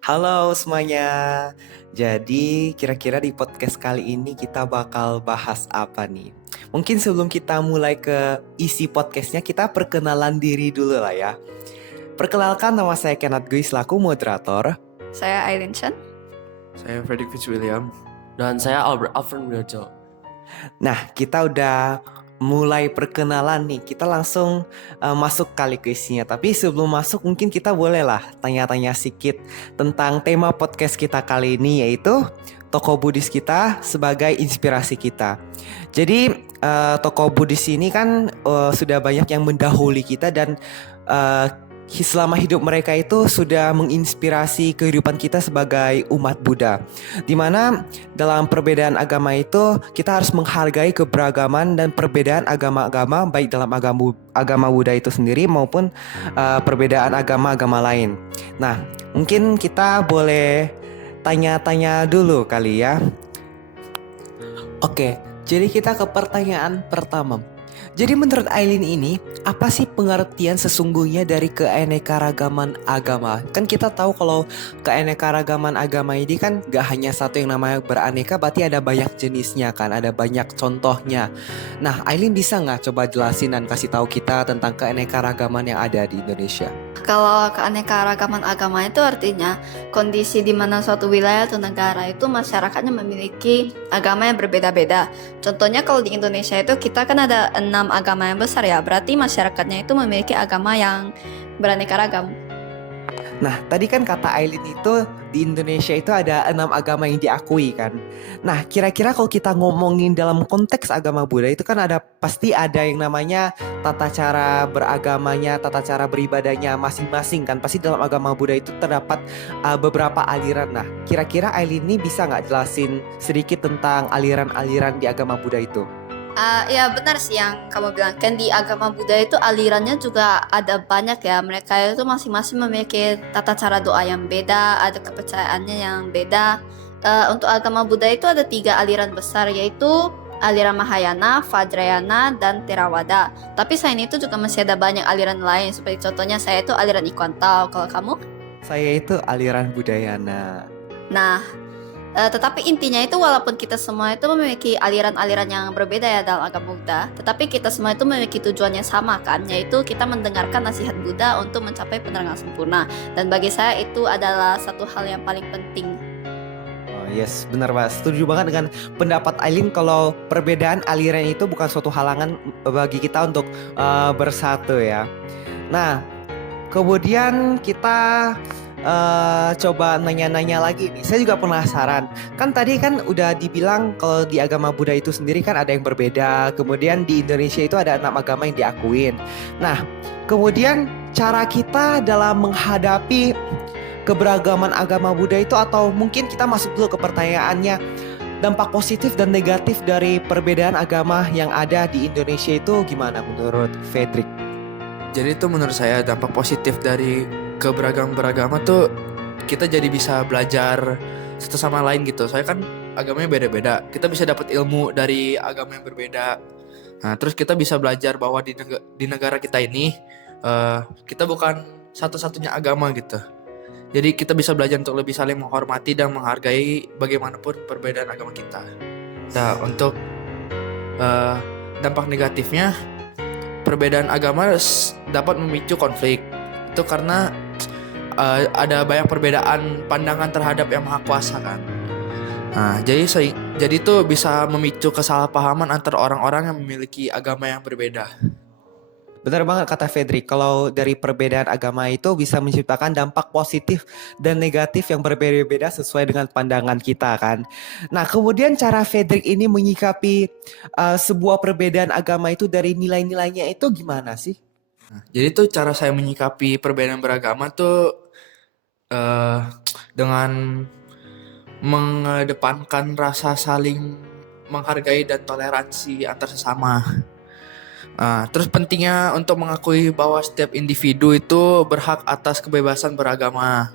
Halo semuanya. Jadi kira-kira di podcast kali ini kita bakal bahas apa nih? Mungkin sebelum kita mulai ke isi podcastnya, kita perkenalan diri dulu lah ya. Perkenalkan, nama saya Kenneth Gui selaku moderator. Saya Aileen Chen. Saya Fredrik Fitzwilliam. Dan saya Albert Alfred Widojo. Nah, kita udah mulai perkenalan nih. Kita langsung masuk kali ke isinya. Tapi sebelum masuk mungkin kita bolehlah tanya-tanya sedikit tentang tema podcast kita kali ini, yaitu tokoh Buddhis kita sebagai inspirasi kita. Jadi tokoh Buddhis ini kan sudah banyak yang mendahului kita dan selama hidup mereka itu sudah menginspirasi kehidupan kita sebagai umat Buddha. Dimana dalam perbedaan agama itu kita harus menghargai keberagaman dan perbedaan agama-agama, baik dalam agama Buddha itu sendiri maupun perbedaan agama-agama lain. Nah, mungkin kita boleh tanya-tanya dulu kali ya. Oke, jadi kita ke pertanyaan pertama. Jadi menurut Aileen ini, apa sih pengertian sesungguhnya dari keanekaragaman agama? Kan kita tahu kalau keanekaragaman agama ini kan gak hanya satu yang namanya beraneka, berarti ada banyak jenisnya kan, ada banyak contohnya. Nah, Aileen bisa gak coba jelasin dan kasih tahu kita tentang keanekaragaman yang ada di Indonesia? Kalau keanekaragaman agama itu artinya kondisi di mana suatu wilayah atau negara itu masyarakatnya memiliki agama yang berbeda-beda. Contohnya kalau di Indonesia itu kita kan ada 6 agama yang besar ya, berarti masyarakatnya itu memiliki agama yang beraneka ragam. Nah, tadi kan kata Aileen itu di Indonesia itu ada 6 agama yang diakui kan. Nah, kira-kira kalau kita ngomongin dalam konteks agama Buddha itu kan pasti ada yang namanya tata cara beragamanya, tata cara beribadahnya masing-masing kan. Pasti dalam agama Buddha itu terdapat beberapa aliran. Nah, kira-kira Aileen ini bisa nggak jelasin sedikit tentang aliran-aliran di agama Buddha itu? Ya benar sih yang kamu bilang, kan di agama Buddha itu alirannya juga ada banyak ya. Mereka itu masing-masing memiliki tata cara doa yang beda, ada kepercayaannya yang beda. Untuk agama Buddha itu ada 3 aliran besar, yaitu aliran Mahayana, Vajrayana, dan Theravada. Tapi selain itu juga masih ada banyak aliran lain, seperti contohnya saya itu aliran Ikuan Tao. Kalau kamu? Saya itu aliran Budayana. Nah, tetapi intinya itu walaupun kita semua itu memiliki aliran-aliran yang berbeda ya dalam agama Buddha, tetapi kita semua itu memiliki tujuan yang sama kan, yaitu kita mendengarkan nasihat Buddha untuk mencapai penerangan sempurna. Dan bagi saya itu adalah satu hal yang paling penting. Oh, yes, benar Pak. Setuju banget dengan pendapat Aileen kalau perbedaan aliran itu bukan suatu halangan bagi kita untuk bersatu ya. Nah, kemudian kita coba nanya-nanya lagi nih. Saya juga penasaran. Kan tadi kan udah dibilang kalau di agama Buddha itu sendiri kan ada yang berbeda. Kemudian di Indonesia itu ada 6 agama yang diakuin. Nah, kemudian cara kita dalam menghadapi keberagaman agama Buddha itu, atau mungkin kita masuk dulu ke pertanyaannya, dampak positif dan negatif dari perbedaan agama yang ada di Indonesia itu gimana menurut Fredrik? Jadi itu menurut saya dampak positif dari keberagaman beragama tuh kita jadi bisa belajar satu sama lain gitu. Soalnya kan agamanya beda-beda. Kita bisa dapat ilmu dari agama yang berbeda. Nah, terus kita bisa belajar bahwa di negara kita ini kita bukan satu-satunya agama gitu. Jadi kita bisa belajar untuk lebih saling menghormati dan menghargai bagaimanapun perbedaan agama kita. Nah, untuk dampak negatifnya, perbedaan agama dapat memicu konflik. Itu karena ada banyak perbedaan pandangan terhadap yang maha kuasa kan. Nah, jadi itu bisa memicu kesalahpahaman antara orang-orang yang memiliki agama yang berbeda. Benar banget kata Fredrik, kalau dari perbedaan agama itu bisa menciptakan dampak positif dan negatif yang berbeda-beda sesuai dengan pandangan kita kan. Nah, kemudian cara Fredrik ini menyikapi sebuah perbedaan agama itu dari nilai-nilainya itu gimana sih? Nah, jadi tuh cara saya menyikapi perbedaan beragama tuh dengan mengedepankan rasa saling menghargai dan toleransi antar sesama. Terus pentingnya untuk mengakui bahwa setiap individu itu berhak atas kebebasan beragama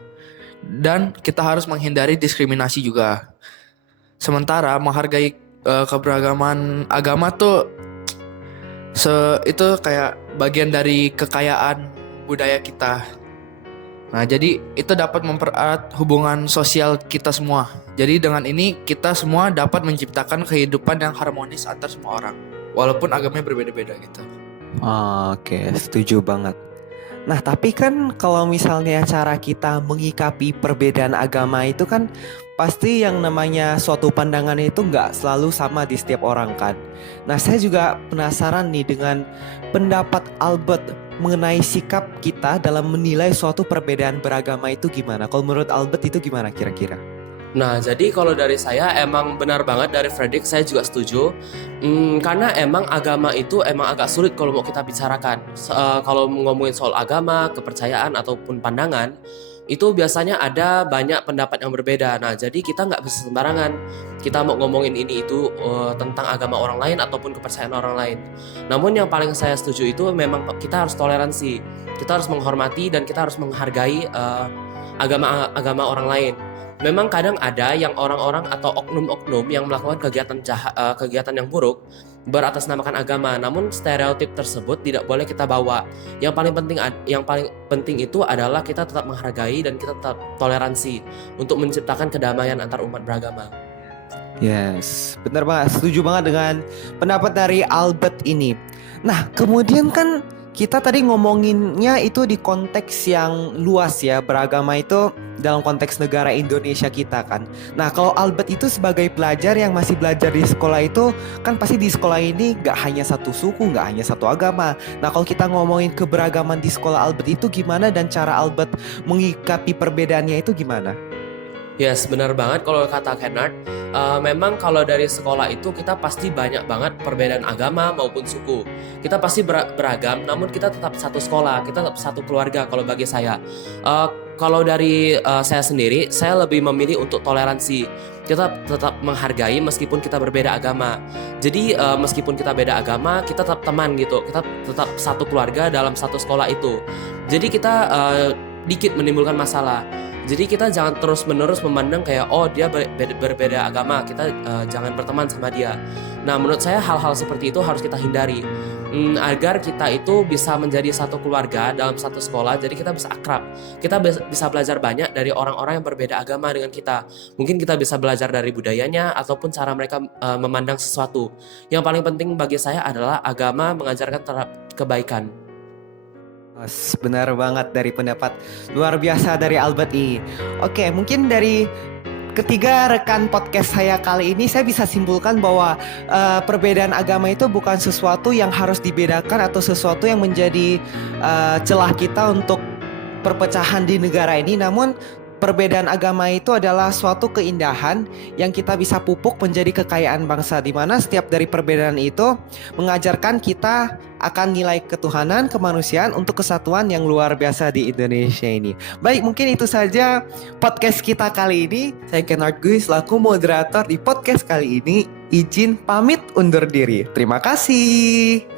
dan kita harus menghindari diskriminasi juga. Sementara menghargai keberagaman agama tuh itu kayak bagian dari kekayaan budaya kita. Nah, jadi itu dapat mempererat hubungan sosial kita semua. Jadi dengan ini kita semua dapat menciptakan kehidupan yang harmonis antar semua orang, walaupun agamanya berbeda-beda gitu. Oke, setuju banget. Nah, tapi kan kalau misalnya cara kita mengikapi perbedaan agama itu kan pasti yang namanya suatu pandangan itu nggak selalu sama di setiap orang kan. Nah, saya juga penasaran nih dengan pendapat Albert mengenai sikap kita dalam menilai suatu perbedaan beragama itu gimana? Kalau menurut Albert itu gimana kira-kira? Nah, jadi kalau dari saya emang benar banget dari Fredrik, saya juga setuju. Karena emang agama itu emang agak sulit kalau mau kita bicarakan. Kalau ngomongin soal agama, kepercayaan ataupun pandangan, itu biasanya ada banyak pendapat yang berbeda. Nah, jadi kita nggak bisa sembarangan. Kita mau ngomongin ini itu tentang agama orang lain ataupun kepercayaan orang lain. Namun yang paling saya setuju itu memang kita harus toleransi. Kita harus menghormati dan kita harus menghargai agama orang lain. Memang kadang ada yang orang-orang atau oknum-oknum yang melakukan kegiatan yang buruk beratasnamakan agama, namun stereotip tersebut tidak boleh kita bawa. Yang paling penting itu adalah kita tetap menghargai dan kita tetap toleransi untuk menciptakan kedamaian antar umat beragama. Yes, benar banget. Setuju banget dengan pendapat dari Albert ini. Nah, kemudian kan kita tadi ngomonginnya itu di konteks yang luas ya, beragama itu dalam konteks negara Indonesia kita kan. Nah, kalau Albert itu sebagai pelajar yang masih belajar di sekolah itu, kan pasti di sekolah ini gak hanya satu suku, gak hanya satu agama. Nah, kalau kita ngomongin keberagaman di sekolah Albert itu gimana dan cara Albert mengikapi perbedaannya itu gimana? Yes, benar banget kalau kata Kennard. Memang kalau dari sekolah itu kita pasti banyak banget perbedaan agama maupun suku. Kita pasti beragam, namun kita tetap satu sekolah, kita tetap satu keluarga kalau bagi saya. Kalau dari saya sendiri, saya lebih memilih untuk toleransi. Kita tetap menghargai meskipun kita berbeda agama. Jadi meskipun kita beda agama, kita tetap teman gitu. Kita tetap satu keluarga dalam satu sekolah itu. Jadi kita dikit menimbulkan masalah. Jadi kita jangan terus-menerus memandang kayak oh dia berbeda agama, kita jangan berteman sama dia. Nah, menurut saya hal-hal seperti itu harus kita hindari agar kita itu bisa menjadi satu keluarga dalam satu sekolah. Jadi kita bisa akrab, kita bisa belajar banyak dari orang-orang yang berbeda agama dengan kita. Mungkin kita bisa belajar dari budayanya ataupun cara mereka memandang sesuatu. Yang paling penting bagi saya adalah agama mengajarkan terhadap kebaikan. Benar banget dari pendapat luar biasa dari Albert ini. Oke, mungkin dari ketiga rekan podcast saya kali ini saya bisa simpulkan bahwa perbedaan agama itu bukan sesuatu yang harus dibedakan atau sesuatu yang menjadi celah kita untuk perpecahan di negara ini. Namun perbedaan agama itu adalah suatu keindahan yang kita bisa pupuk menjadi kekayaan bangsa, di mana setiap dari perbedaan itu mengajarkan kita akan nilai ketuhanan, kemanusiaan untuk kesatuan yang luar biasa di Indonesia ini. Baik, mungkin itu saja podcast kita kali ini. Saya Kennard Gui selaku moderator di podcast kali ini. Izin pamit undur diri. Terima kasih.